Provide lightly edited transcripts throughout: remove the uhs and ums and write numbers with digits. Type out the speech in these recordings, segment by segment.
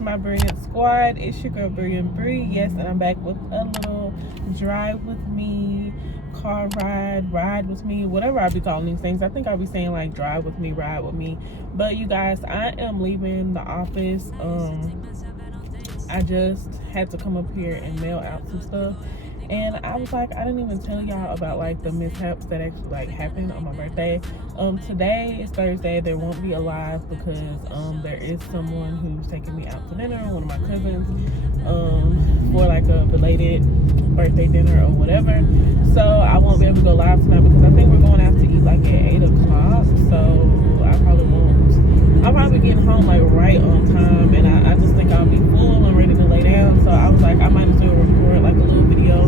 to my Brilliant Squad. It's your girl Brilliant Bree. Yes, and I'm back with a little drive with me, car ride with me, whatever I be calling these things. I think I'll be saying like drive with me, ride with me. But you guys, I am leaving the office. I just had to come up here and mail out some stuff. And I was like, I didn't even tell y'all about like the mishaps that actually like happened on my birthday. Today is Thursday. There won't be a live because there is someone who's taking me out to dinner, one of my cousins, for like a belated birthday dinner or whatever. So I won't be able to go live tonight because I think we're going out to eat like at 8 o'clock. So I probably won't. I'll probably be getting home like right on time, and I just think I'll be full and ready to lay down. So I was like, I might as well record like a little video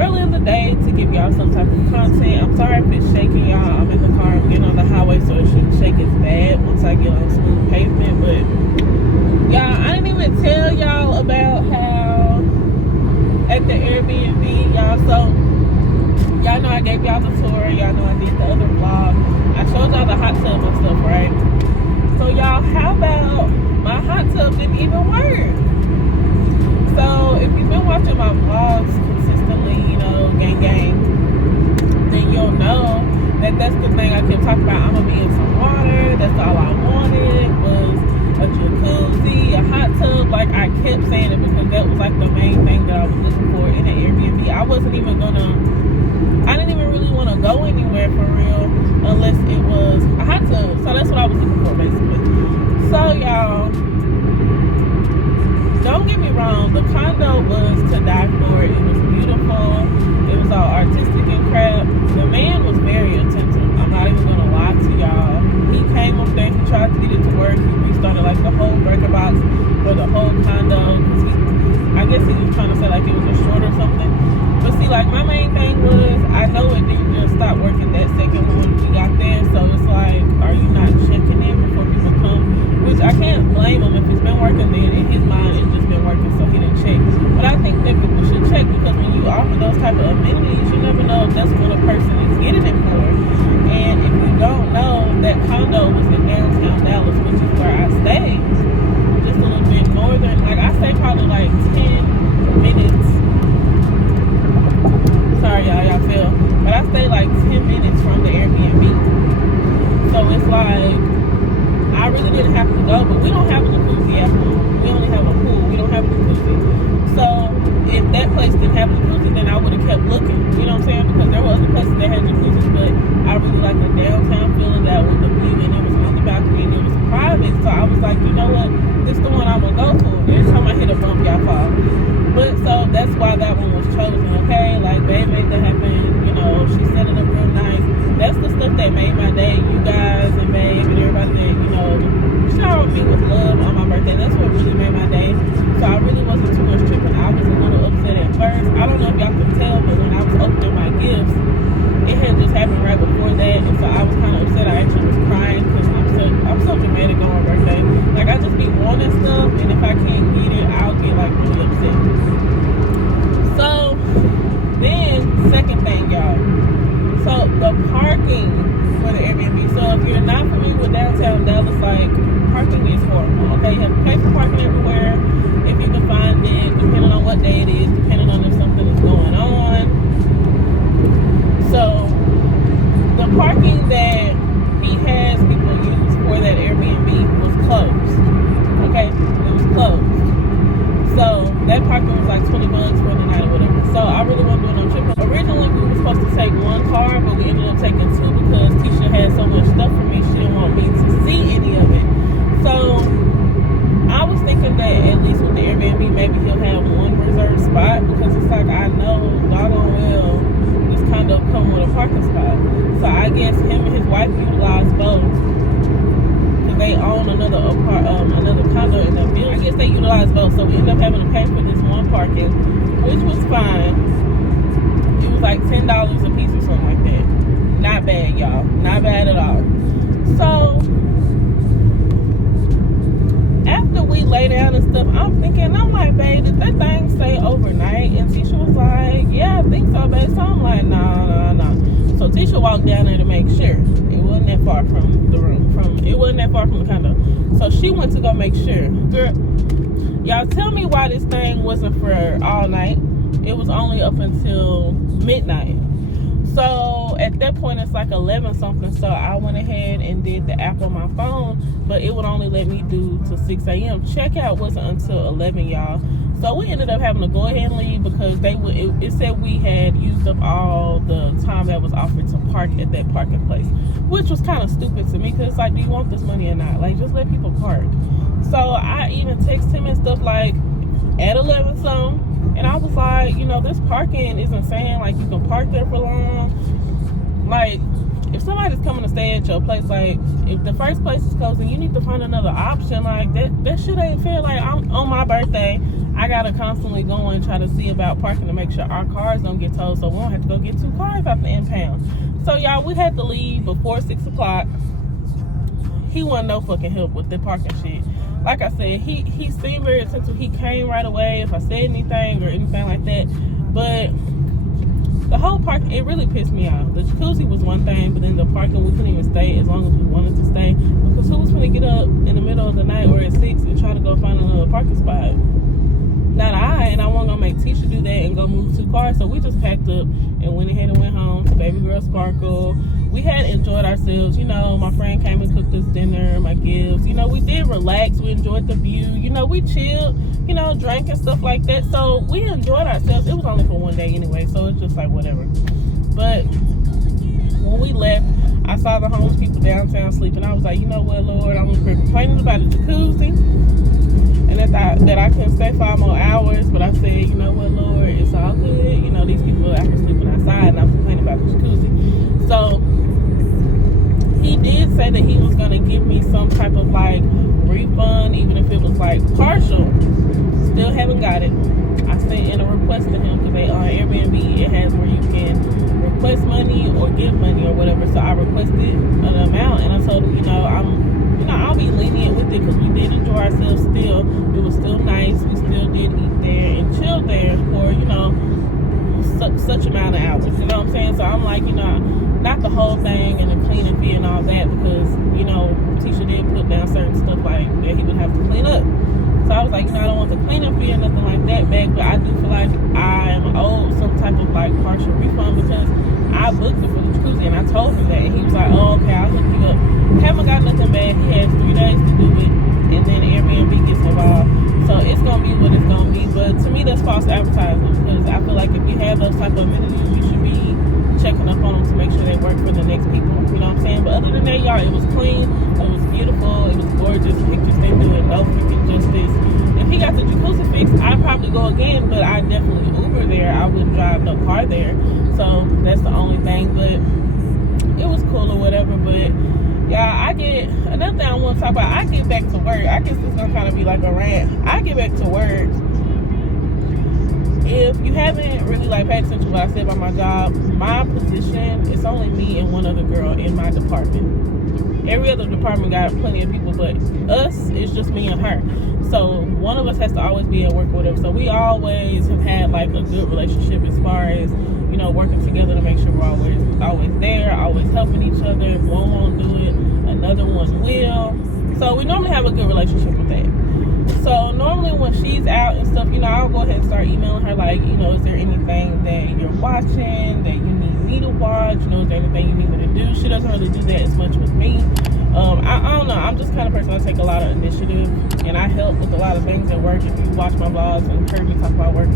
early in the day to give y'all some type of content. I'm sorry if it's shaking, y'all. I'm in the car, I'm getting on the highway, so it shouldn't shake as bad once I get on smooth pavement. But y'all, I didn't even tell y'all about how at the Airbnb, y'all. So y'all know I gave y'all the tour. Y'all know I did the other vlog. I showed y'all the hot tub and stuff, right? So y'all, how about my hot tub didn't even work? So if you've been watching my vlogs consistently, you know, gang, then you'll know that that's the thing I kept talking about. I'm gonna be in some water. That's all I wanted was a jacuzzi, a hot tub. Like I kept saying it because that was like the main thing that I was looking for in an Airbnb. I didn't even really want to go anywhere for real unless it was a hot tub. So that's what I was looking for basically. So y'all, don't get me wrong, the condo was to die for. It was beautiful. It was all artistic and crap. The man was very attentive. I'm not even gonna lie to y'all. He came up there, he tried to get it to work. He restarted like the whole breaker box for the whole condo. I guess he was trying to say like it was a short or something. But see, like my main thing was, I know it didn't just stop working that second when we got there. So it's like, are you not checking it before people come? Which I can't blame him. If it's been working, then in his mind it's just been working, so he didn't check. But I think that people should check because when you offer those type of amenities, you never know if that's what a person is getting it for. And if you don't know, that condo was in downtown Dallas, which is where I stayed, just a little bit northern. Like I stayed probably like 10 minutes. Sorry y'all feel, but I stayed like 10 minutes from the Airbnb. So it's like I really didn't have to go, but we don't have a jacuzzi at home. We only have a pool. We don't have a jacuzzi. So if that place didn't have a jacuzzi, then I would have kept looking. You know what I'm saying? Because there were other places that had jacuzzis, but I really like the downtown feeling that with the view, and it was on the balcony and it was private. So I was like, you know what? This is the one I'm gonna go for. Every time I hit a bump, y'all fall. But so that's why that one was chosen. Okay, like babe made that happen. You know, she set it up real nice. That's the stuff that made my day. You guys and babe and everybody that, you know, showered me with love on my birthday. That's what really made my day. So I really wasn't too much tripping. I was a little upset at first. I don't know if y'all can tell, but when I was opening my gifts, it had just happened right before that, and so I was kind of upset. I actually was crying because I'm so dramatic on my birthday. Like I just be wanting stuff, and if I can't get it, I'll get like really upset. So then, second thing, y'all. So the parking for the Airbnb. So if you're not familiar with downtown Dallas, like parking is horrible. Okay, you have to pay for parking everywhere if you can find it, depending on what day it is, depending on if something is going on. So the parking that he has people use for that Airbnb was closed. Okay, it was closed. So that parking was like $20 for the night or whatever. So I really wasn't doing no tripping. Originally we were supposed to take one car, but we ended up taking two because Tisha had so much stuff for me. She didn't want me to see any of it. So I was thinking that at least with the Airbnb, maybe he'll have one reserved spot because it's like I know doggone well this condo come with a parking spot. So I guess him and his wife utilized both because they own another condo in the building. I guess they utilized both, so we ended up having to pay for this one parking, which was fine. It was like $10 a piece or something like that. Not bad, y'all. Not bad at all. So after we lay down and stuff, I'm like, babe, did that thing stay overnight? And Tisha was like, yeah, I think so, babe. So I'm like, nah. So Tisha walked down there to make sure. It wasn't that far from the room. It wasn't that far from the condo. So she went to go make sure. Girl, Y'all tell me why this thing wasn't for all night. It was only up until midnight. So at that point, it's like 11 something. So I went ahead and did the app on my phone, but it would only let me do till 6 a.m. Checkout wasn't until 11, y'all. So we ended up having to go ahead and leave because it said we had used up all the time that was offered to park at that parking place, which was kind of stupid to me because it's like, do you want this money or not? Like, just let people park. So I even text him and stuff like at 11 something. And I was like, you know, this parking isn't saying like you can park there for long. Like, if somebody's coming to stay at your place, like if the first place is closing, you need to find another option. Like that shit ain't fair. Like, I'm on my birthday, I gotta constantly go and try to see about parking to make sure our cars don't get towed, so we don't have to go get 2 cars out the impound. So y'all, we had to leave before 6 o'clock. He wasn't no fucking help with the parking shit. Like I said, he seemed very attentive. He came right away if I said anything or anything like that. But the whole park, it really pissed me off. The jacuzzi was one thing, but then the parking, we couldn't even stay as long as we wanted to stay. Because who was going to get up in the middle of the night or at 6 and try to go find another parking spot? Not I, and I wasn't going to make Tisha do that and go move 2 cars. So we just packed up and went ahead and went home to Baby Girl Sparkle. We had enjoyed ourselves. You know, my friend came and cooked us dinner, my gifts. You know, we did relax. We enjoyed the view. You know, we chilled, you know, drank and stuff like that. So we enjoyed ourselves. It was only for one day anyway, so it's just like whatever. But when we left, I saw the homeless people downtown sleeping. I was like, you know what, Lord, I'm complaining about the jacuzzi. And that I couldn't stay 5 more hours, but I said, you know what, Lord, it's all good. You know, these people are out here sleeping outside, and I'm complaining about the jacuzzi. So he did say that he was going to give me some type of like refund, even if it was like partial. Still haven't got it. I sent in a request to him because on Airbnb it has where you can request money or give money or whatever. So I requested an amount, and I told him, I'll be lenient with it because we did enjoy ourselves still. It was still nice. We still did eat there and chill there for, such amount of hours. You know what I'm saying? So I'm like, not the whole thing and the cleaning fee and all that because, Tisha did put down certain stuff like that he would have to clean up. So I was like, I don't want the cleaning fee or nothing like that back, but I do feel like I'm owed some type of like partial refund because I booked it for the jacuzzi and I told him that. And he was like, oh, okay, I'll hook you up. Haven't got nothing bad. He has 3 days to do it, and then Airbnb gets involved. So it's gonna be what it's gonna be. But to me, that's false advertising because I feel like if you have those type of amenities, you should be checking up on them to make sure they work for the next people. You know what I'm saying? But other than that, y'all, it was clean, it was beautiful, it was gorgeous. Pictures they do it no freaking justice. If he got the jacuzzi fixed, I'd probably go again, but I definitely Uber there. I wouldn't drive no car there. So that's the only thing. But it was cool or whatever. But yeah, another thing I want to talk about, I get back to work. I guess it's going to kind of be like a rant. I get back to work. If you haven't really paid attention to what I said about my job, my position, it's only me and one other girl in my department. Every other department got plenty of people, but us, it's just me and her. So one of us has to always be at work or whatever. So we always have had a good relationship as far as, working together to make sure we're always there, always helping each other. If one won't do it, another one will. So we normally have a good relationship with that. So normally when she's out and stuff, I'll go ahead and start emailing her is there anything that you're watching that you need me to watch? Is there anything you need me to do? She doesn't really do that as much with me. I don't know. I'm just the kind of person that take a lot of initiative, and I help with a lot of things at work. If you watch my vlogs and heard me talk about work,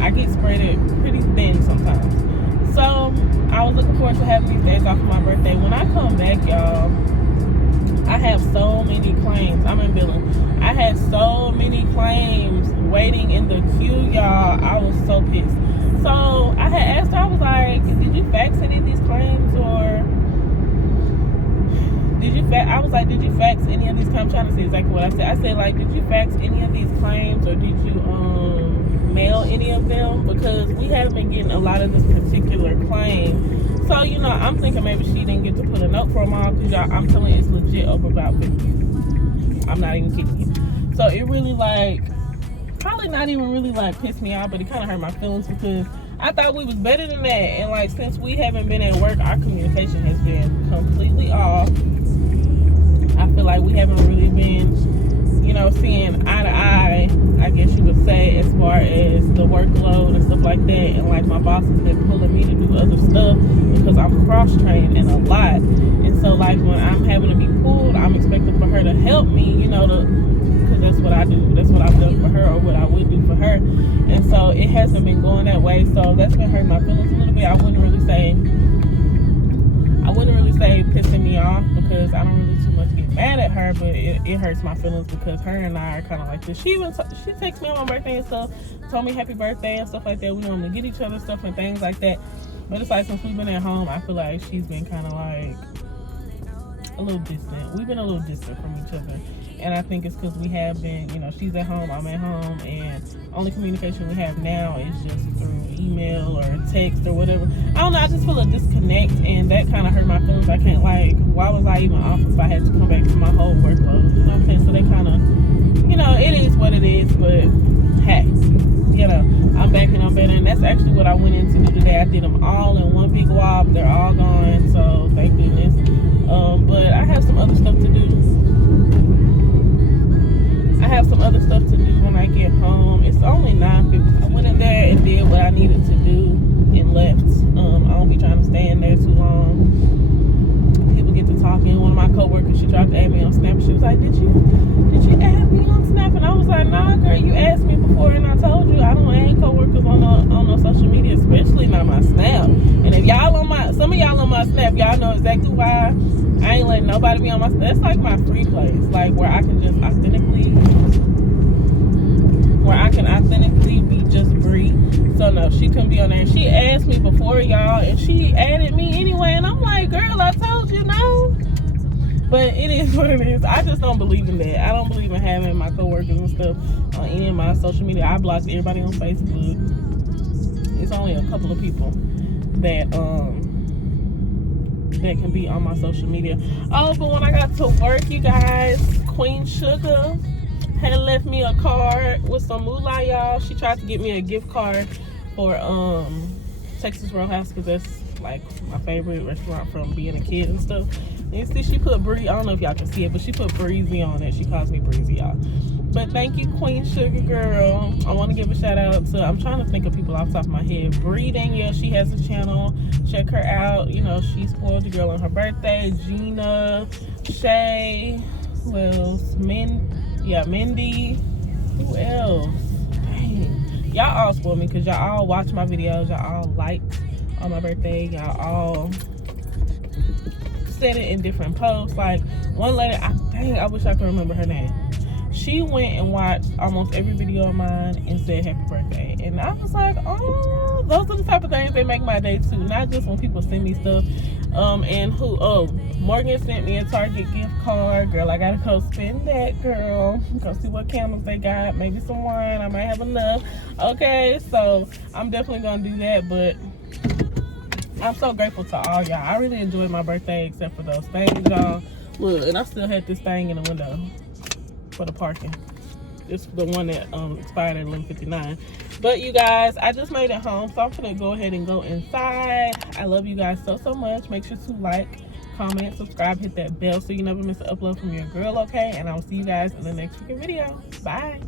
I get spread it pretty thin sometimes. So I was looking forward to having these days off for my birthday. When I come back, y'all, I have so many claims. I'm in billing. I had so many claims waiting in the queue, y'all. I was so pissed. So I had asked her, I was like, did you fax any of these claims or did you fax any of these claims? I'm trying to say exactly what I said. I said, did you fax any of these claims or did you mail any of them? Because we haven't been getting a lot of this particular claim. So, I'm thinking maybe she didn't get to put a note for them all because I'm telling you, it's legit over about 50. I'm not even kidding you. So it really probably not even really pissed me off, but it kind of hurt my feelings because I thought we was better than that. And since we haven't been at work, our communication has been completely off. I feel like we haven't really been, seeing eye to I guess you would say, as far as the workload and stuff like that. And like my boss has been pulling me to do other stuff because I'm cross-trained in a lot. And so like when I'm having to be pulled, I'm expecting for her to help me, you know, because that's what I do. That's what I've done for her, or what I would do for her. And so it hasn't been going that way. So that's been hurting my feelings a little bit. I wouldn't really say pissing me off, because I don't really too much get mad at her, but it hurts my feelings because her and I are kind of like this. She texts me on my birthday and stuff, told me happy birthday and stuff like that. We normally get each other stuff and things like that. But it's like since we've been at home, I feel like she's been kind of like a little distant. We've been a little distant from each other. And I think it's because we have been, you know, she's at home, I'm at home, and only communication we have now is just through email or text or whatever. I don't know, I just feel a disconnect, and that kind of hurt my feelings. I can't, like, why was I even off if I had to come back to my whole workload? You know what I'm saying? So they kind of, you know, it is what it is, but hey, you know, I'm back and I'm better. And that's actually what I went in to do today. I did them all in one big wop. They're all gone, so thank goodness. But I have some other stuff to do. When I get home. It's only 9:50. I went in there and did what I needed to do and left. I don't be trying to stay in there too long. People get to talking. One of my coworkers, she tried to add me on Snap. She was like, did you add me on Snap? And I was like, nah, girl, you asked me before and I told you I don't add coworkers on no social media, especially not my Snap. And if some of y'all on my Snap, y'all know exactly why I ain't letting nobody be on my Snap. That's like my free place, like where I can just authentically be just Bree. So no, she couldn't be on there. She asked me before, y'all, and she added me anyway, and I'm like, girl, I told you no. But it is what it is. I just don't believe in that. I don't believe in having my coworkers and stuff on any of my social media. I blocked everybody on Facebook. It's only a couple of people that can be on my social media. Oh, but when I got to work, you guys, Queen Sugar had left me a card with some moolah, y'all. She tried to get me a gift card for Texas Roadhouse, because that's like my favorite restaurant from being a kid and stuff. And you see, she put Bree, I don't know if y'all can see it, but she put Breezy on it. She calls me Breezy, y'all. But thank you, Queen Sugar Girl. I want to give a shout out to, I'm trying to think of people off the top of my head. Bree Danielle, she has a channel. Check her out. You know, she spoiled the girl on her birthday. Gina, Shay, who else? Mindy. Who else? Dang. Y'all all spoil me because y'all all watch my videos. Y'all all like on my birthday. Y'all all said it in different posts. Like one lady, I wish I could remember her name. She went and watched almost every video of mine and said happy birthday. And I was like, oh, those are the type of things that make my day too. Not just when people send me stuff. Morgan sent me a Target gift card. Girl, I gotta go spend that, girl. Go see what candles they got. Maybe some wine. I might have enough. Okay, so I'm definitely gonna do that. But I'm so grateful to all y'all. I really enjoyed my birthday except for those things, y'all. Look, and I still had this thing in the window for the parking. It's the one that expired at 11:59. But you guys, I just made it home, so I'm gonna go ahead and go inside. I love you guys so much. Make sure to like, comment, subscribe, hit that bell so you never miss an upload from your girl, okay? And I'll see you guys in the next freaking video. Bye.